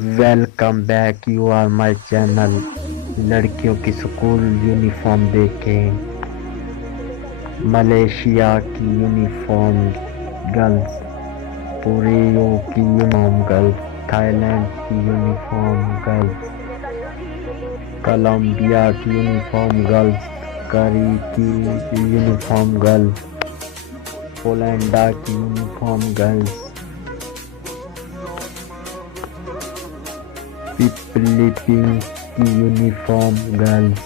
Welcome back, you are my channel. लड़कियों की school uniform देखें। मलेशिया की यूनिफॉर्म गर्ल्स, पुरेयो की यूनिफॉर्म गर्ल्स, थाईलैंड की यूनिफॉर्म गर्ल्स, कोलंबिया की यूनिफॉर्म गर्ल्स, करी की यूनिफॉर्म गर्ल्स, पोलैंडा की यूनिफॉर्म गर्ल्स, फिलीपींस की यूनिफॉर्म गर्ल्स,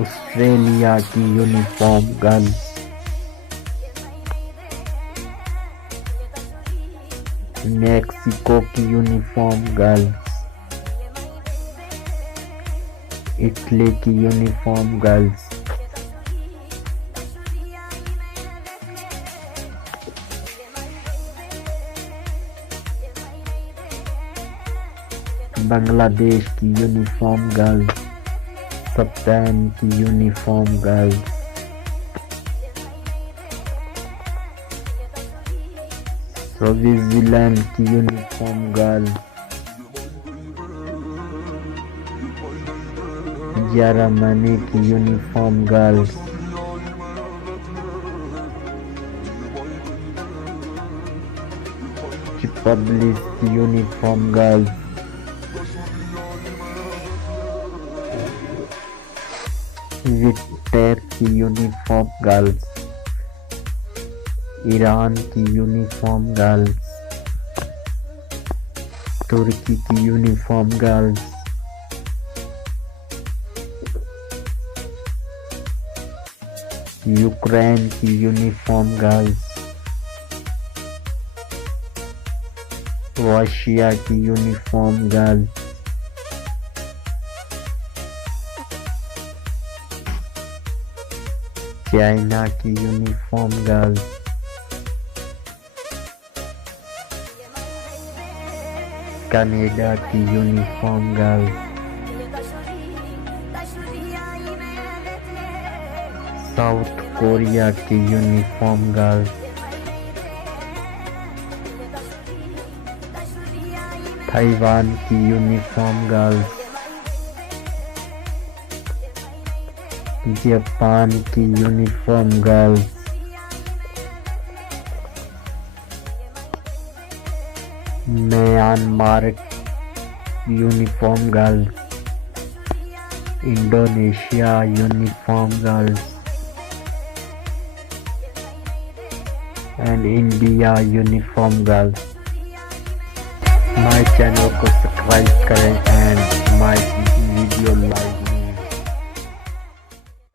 ऑस्ट्रेलिया की यूनिफॉर्म गर्ल्स, मेक्सिको की यूनिफॉर्म गर्ल्स, इटली की यूनिफॉर्म गर्ल्स, बांग्लादेश की यूनिफॉर्म गर्ल्स, स्पेन की यूनिफॉर्म गर्ल्स, स्विट्जरलैंड की यूनिफॉर्म गर्ल्स, जर्मनी की यूनिफॉर्म गर्ल्स, रिपब्लिक की यूनिफॉर्म गर्ल्स, विक्टर की यूनिफॉर्म गर्ल्स, ईरान की यूनिफॉर्म गर्ल्स, तुर्की की यूनिफॉर्म गर्ल्स, यूक्रेन की यूनिफॉर्म गर्ल्स, रशिया की यूनिफॉर्म गर्ल्स, चाइना की यूनिफॉर्म गर्ल्स, कनाडा की यूनिफॉर्म गर्ल्स, साउथ कोरिया की यूनिफॉर्म गर्ल्स, ताइवान की यूनिफॉर्म गर्ल्स, जापान की uniform girls, Myanmar uniform girls, Indonesia uniform girls and India uniform girls. My channel को